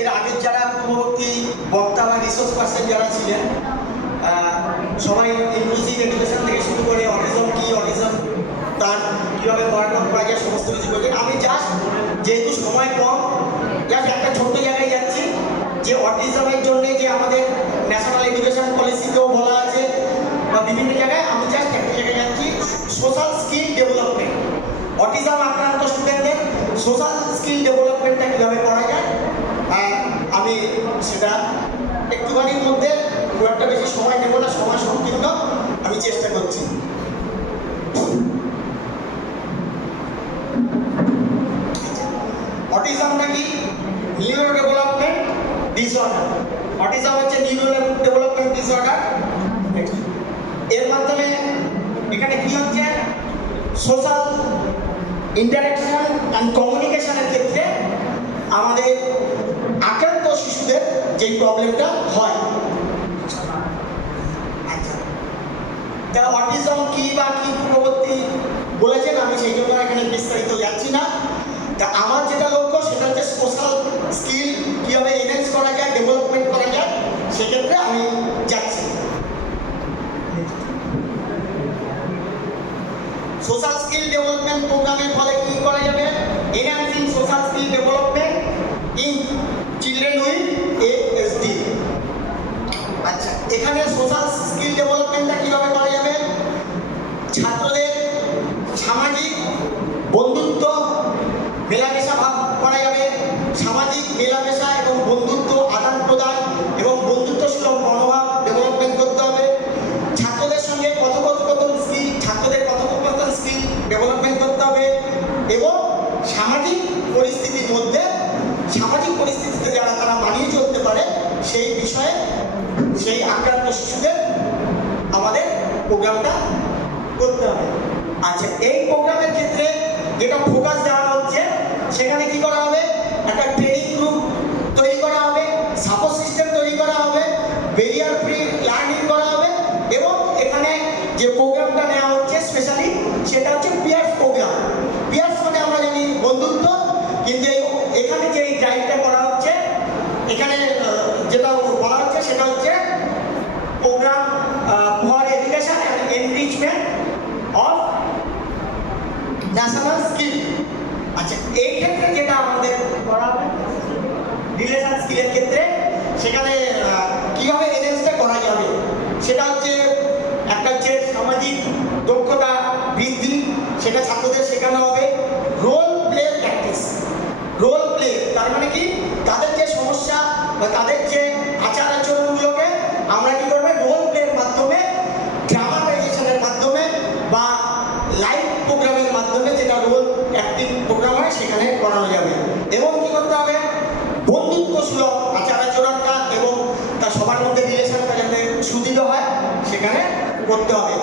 এর আগের যারা পূর্ববর্তী বক্তা বা রিসোর্স পার্সন যারা ছিলেন সবাই ইনক্লুসিভ এডুকেশন থেকে শুরু করে অটিজম কি, অটিজম তার কীভাবে ওভারকাম করা যায় সমস্ত কিছু বলছেন। আমি জাস্ট যেহেতু সময় কম, জাস্ট একটা ছোট্ট জায়গায় যাচ্ছি যে অটিজমের জন্য যে আমাদের ন্যাশনাল এডুকেশন পলিসিতেও বলা আছে বা বিভিন্ন জায়গায়, আমি জাস্ট একটা জায়গায় যাচ্ছি সোশ্যাল স্কিল ডেভেলপমেন্ট। অটিজম আক্রান্ত স্টুডেন্টদের সোশ্যাল স্কিল ডেভেলপমেন্টটা কীভাবে করা যায়, আমি সেটা একটুখানির মধ্যে খুব একটা বেশি সময় নেব না, সময় সংকীর্ণ, আমি চেষ্টা করছি। অটিজমটা কি? Neuro development disorder. অটিজম হচ্ছে নিউরো ডেভেলপমেন্ট ডিসঅর্ডার। এর মাধ্যমে এখানে কি হচ্ছে, সোশ্যাল ইন্টারাকশন অ্যান্ড কমিউনিকেশনের ক্ষেত্রে আমাদের আক্রান্ত শিশুদের যে প্রবলেমটা হয়। আচ্ছা, তা অটিজম কি বা কি পূর্ববর্তী বলেছেন, আমি সেই জন্য এখানে বিস্তারিত যাচ্ছি না। তা আমার যেটা লক্ষ্য সেটা হচ্ছে সোশ্যাল স্কিল কীভাবে এনহ্যান্স করা যায়, ডেভেলপমেন্ট করা যায়, সেক্ষেত্রে আমি যাচ্ছি। সোশ্যাল স্কিল ডেভেলপমেন্ট প্রোগ্রামের ফলে কি করা যাবে? Enhancing social skill development in children with ASD। আচ্ছা, এখানে সোশ্যাল স্কিল ডেভেলপমেন্টটা কীভাবে করা যাবে? ছাত্রদের সামাজিক বন্ধুত্ব মেলামেশা ভাব করা যাবে, সামাজিক মেলামেশা এবং বন্ধুত্ব আদান প্রদান এবং বন্ধুত্বসুলভ মনোভাব ডেভেলপমেন্ট করতে হবে। ছাত্রদের সঙ্গে কথোপকথন স্কিল, ছাত্রদের কথোপকথন স্কিল ডেভেলপমেন্ট করতে হবে এবং সামাজিক পরিস্থিতির মধ্যে, সামাজিক পরিস্থিতিতে যারা তারা মানিয়ে চলতে পারে সেই বিষয়ে সেই আক্রান্ত শিশুদের আমাদের প্রোগ্রামটা করতে হবে। আচ্ছা, এই প্রোগ্রামের ক্ষেত্রে যেটা ফোকাস দেওয়া হচ্ছে, সেখানে কি করা হবে? একটা ট্রেনিং গ্রুপ তৈরি করা হবে, সাপোর্ট সিস্টেম তৈরি করা হবে, ব্যারিয়ার ফ্রি লার্নিং করা হবে এবং এখানে যে প্রোগ্রামটা নেওয়া হচ্ছে স্পেশালি সেটা হচ্ছে পিয়ার্স প্রোগ্রাম। পিয়ার্স মানে আমরা জানি বন্ধুত্ব, কিন্তু এখানে যে ড্রাইভটা করা হচ্ছে, এখানে যেটা বলা হচ্ছে সেটা হচ্ছে programme for education and enrichment of national skill. আচ্ছা, এই ক্ষেত্রে যেটা আমাদের করা হবে রিলেশন স্কিলের ক্ষেত্রে, সেখানে কীভাবে এনহ্যান্সটা করা যাবে সেটা হচ্ছে একটা হচ্ছে সামাজিক দক্ষতা বৃদ্ধি, সেটা ছাত্রদের শেখানো হবে। Role play practice. Role play তার মানে কি, তাদের যে সমস্যা বা তাদের যে আচার আচরণগুলোকে আমরা কী করবো, রোল প্লের মাধ্যমে, ড্রামাটাইজেশনের মাধ্যমে বা লাইভ প্রোগ্রামের মাধ্যমে, যেটা রোল অ্যাক্টিং প্রোগ্রাম হয় সেখানে করানো যাবে। এবং কী করতে হবে, বন্ধুত্ব সুলভ আচার আচরণটা এবং তার সবার মধ্যে রিলেশনটা যাতে সুদৃঢ় হয় সেখানে করতে হবে।